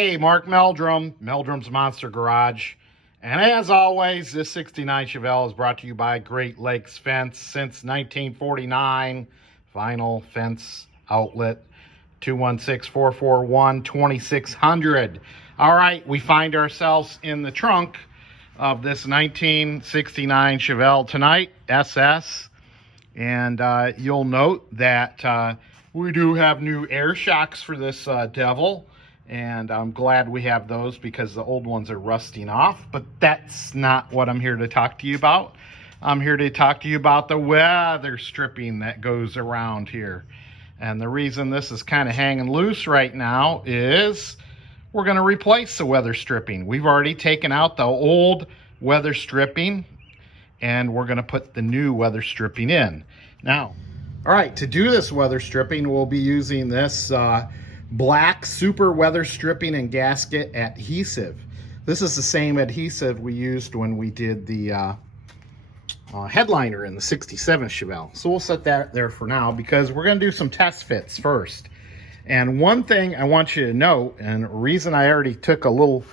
Hey, Mark Meldrum, Meldrum's Monster Garage. And as always, this 69 Chevelle is brought to you by Great Lakes Fence since 1949. Vinyl fence outlet, 216-441-2600. All right, we find ourselves in the trunk of this 1969 Chevelle tonight, SS. And you'll note that we do have new air shocks for this devil. And I'm glad we have those because the old ones are rusting off. But that's not what I'm here to talk to you about. I'm here to talk to you about the weather stripping that goes around here. And the reason this is kind of hanging loose right now is we're going to replace the weather stripping. We've already taken out the old weather stripping and we're going to put the new weather stripping in. Now, all right, to do this weather stripping, we'll be using this black super weather stripping and gasket adhesive. This is the same adhesive we used when we did the headliner in the 67 Chevelle. So we'll set that there for now because we're going to do some test fits first. And one thing I want you to note, and the reason I already took a little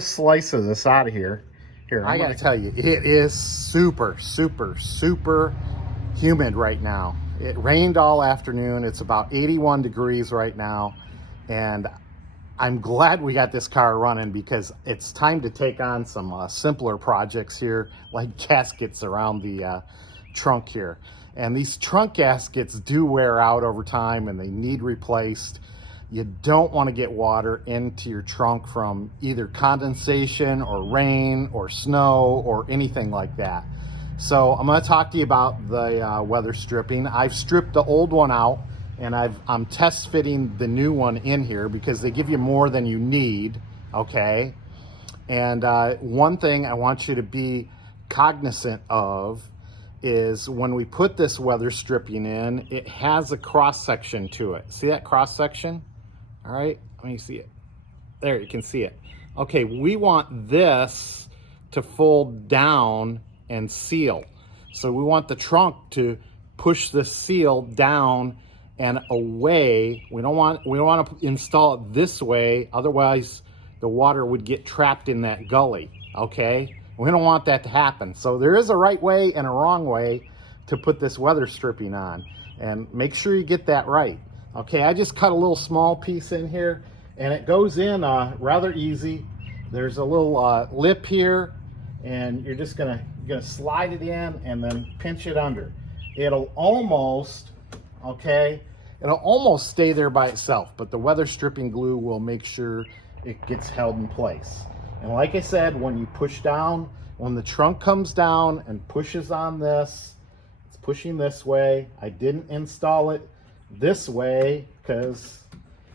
slice of this out of here, I got to tell you, it is super humid right now. It rained all afternoon. It's about 81 degrees right now. And I'm glad we got this car running because it's time to take on some simpler projects here, like gaskets around the trunk here. And these trunk gaskets do wear out over time and they need replaced. You don't want to get water into your trunk from either condensation or rain or snow or anything like that. So I'm going to talk to you about the weather stripping. I've stripped the old one out. And I'm test fitting the new one in here because they give you more than you need, okay? And one thing I want you to be cognizant of is when we put this weather stripping in, it has a cross section to it. See that cross section? All right, let me see it. There, you can see it. Okay, we want this to fold down and seal. So we want the trunk to push the seal down and away. We don't want to install it this way, otherwise the water would get trapped in that gully, okay? We don't want that to happen. So there is a right way and a wrong way to put this weather stripping on, and make sure you get that right. Okay, I just cut a little small piece in here and it goes in rather easy. There's a little lip here and you're just gonna slide it in and then pinch it under. It'll almost, okay, it'll almost stay there by itself, but the weather stripping glue will make sure it gets held in place. And like I said, when you push down, when the trunk comes down and pushes on this, it's pushing this way. I didn't install it this way because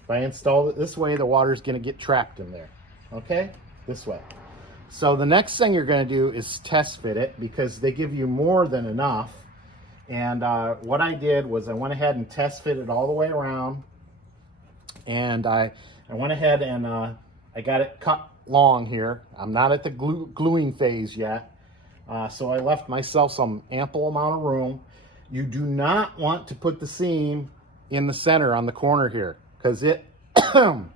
if I install it this way, the water's gonna get trapped in there, okay? This way. So the next thing you're gonna do is test fit it because they give you more than enough. And what I did was I went ahead and test fitted all the way around, and I went ahead and I got it cut long here. I'm not at the gluing phase yet, so I left myself some ample amount of room. You do not want to put the seam in the center on the corner here because it,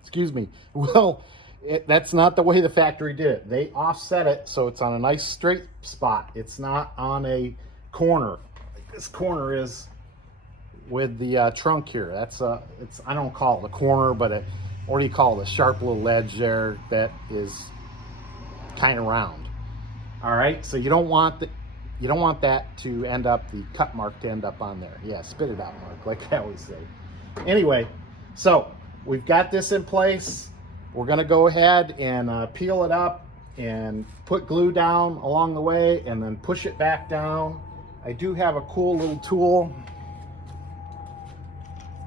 excuse me, that's not the way the factory did it. They offset it so it's on a nice straight spot. It's not on a corner. This corner is with the trunk here. That's I don't call it a corner, but what do you call it? A sharp little edge there that is kind of round. All right, so you don't want that to end up, the cut mark to end up on there. Yeah, spit it out, Mark, like I always say. Anyway, so we've got this in place. We're gonna go ahead and peel it up and put glue down along the way and then push it back down. I do have a cool little tool.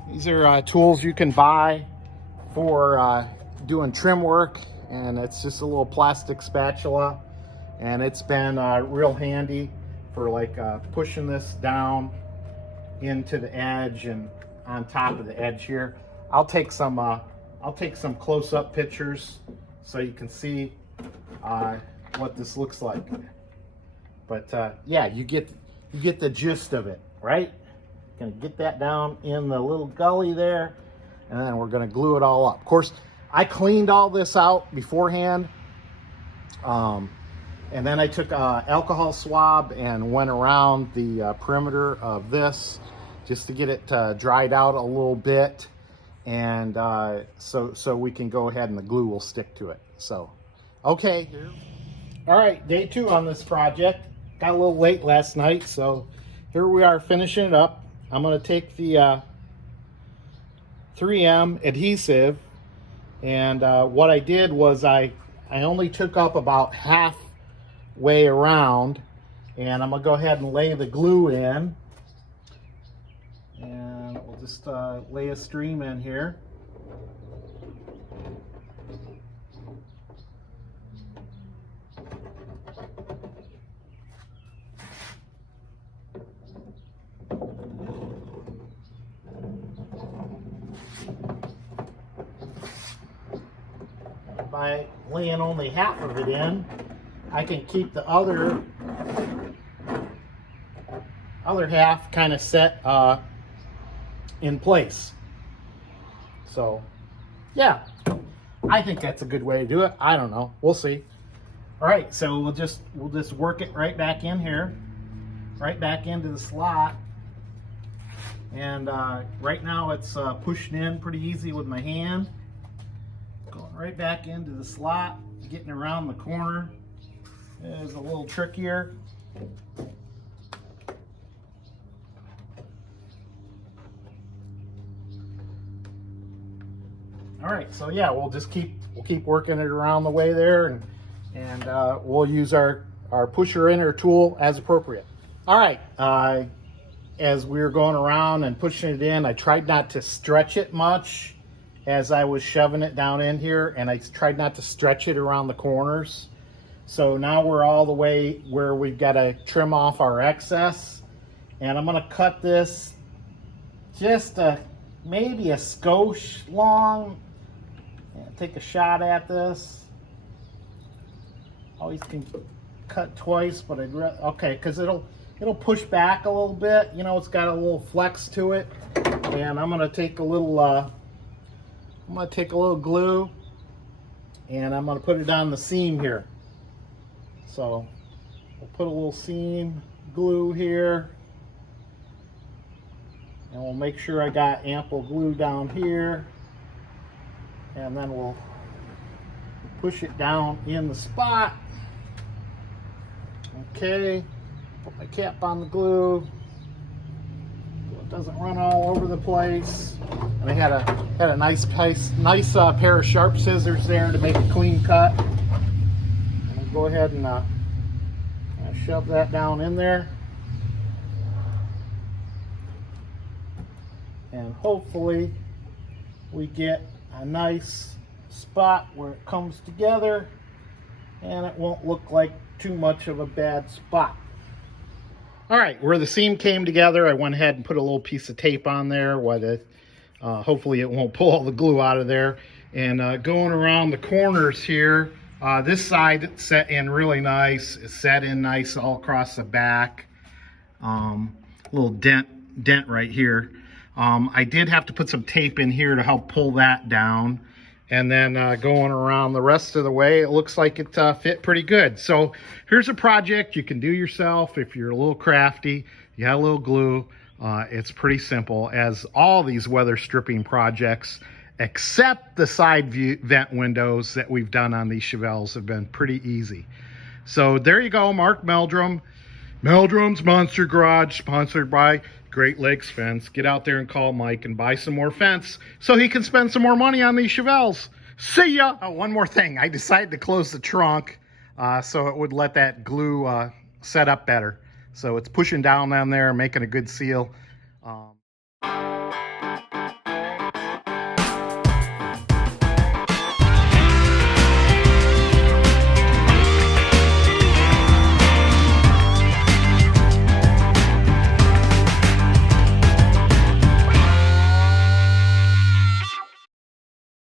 These are tools you can buy for doing trim work, and it's just a little plastic spatula, and it's been real handy for like pushing this down into the edge and on top of the edge here. I'll take some close-up pictures so you can see what this looks like. But yeah, you get the gist of it, right? Gonna get that down in the little gully there, and then we're gonna glue it all up. Of course, I cleaned all this out beforehand. And then I took an alcohol swab and went around the perimeter of this just to get it dried out a little bit. And so we can go ahead and the glue will stick to it. So, okay. All right, day 2 on this project. Got a little late last night, so here we are finishing it up. I'm going to take the 3M adhesive, and what I did was I only took up about halfway around, and I'm going to go ahead and lay the glue in. And we'll just lay a stream in here. By laying only half of it in, I can keep the other half kind of set in place. So yeah, I think that's a good way to do it. I don't know, we'll see. All right, so we'll just work it right back in here, right back into the slot. And right now it's pushing in pretty easy with my hand. Going right back into the slot, getting around the corner is a little trickier. All right, so yeah, we'll keep working it around the way there, and we'll use our pusher inner tool as appropriate. All right, as we were going around and pushing it in, I tried not to stretch it much as I was shoving it down in here, and I tried not to stretch it around the corners. So now we're all the way where we've got to trim off our excess, and I'm going to cut this just maybe a skosh long. Take a shot at this. Always can cut twice, but okay, because it'll push back a little bit. You know, it's got a little flex to it, and I'm gonna take a little glue, and I'm gonna put it on the seam here. So we'll put a little seam glue here, and we'll make sure I got ample glue down here. And then we'll push it down in the spot. Okay, put my cap on the glue so it doesn't run all over the place. And I had a nice pair of sharp scissors there to make a clean cut. And I'll go ahead and shove that down in there. And hopefully we get a nice spot where it comes together and it won't look like too much of a bad spot. All right, where the seam came together, I went ahead and put a little piece of tape on there. Hopefully it won't pull all the glue out of there. And going around the corners here, this side set in really nice. It's set in nice all across the back. Little dent right here. I did have to put some tape in here to help pull that down. And then going around the rest of the way, it looks like it fit pretty good. So here's a project you can do yourself if you're a little crafty. You got a little glue. It's pretty simple, as all these weather stripping projects, except the side vent windows that we've done on these Chevelles, have been pretty easy. So there you go, Mark Meldrum. Meldrum's Monster Garage, sponsored by Great Lakes Fence. Get out there and call Mike and buy some more fence so he can spend some more money on these Chevelles. See ya! Oh, one more thing. I decided to close the trunk so it would let that glue set up better. So it's pushing down there, making a good seal.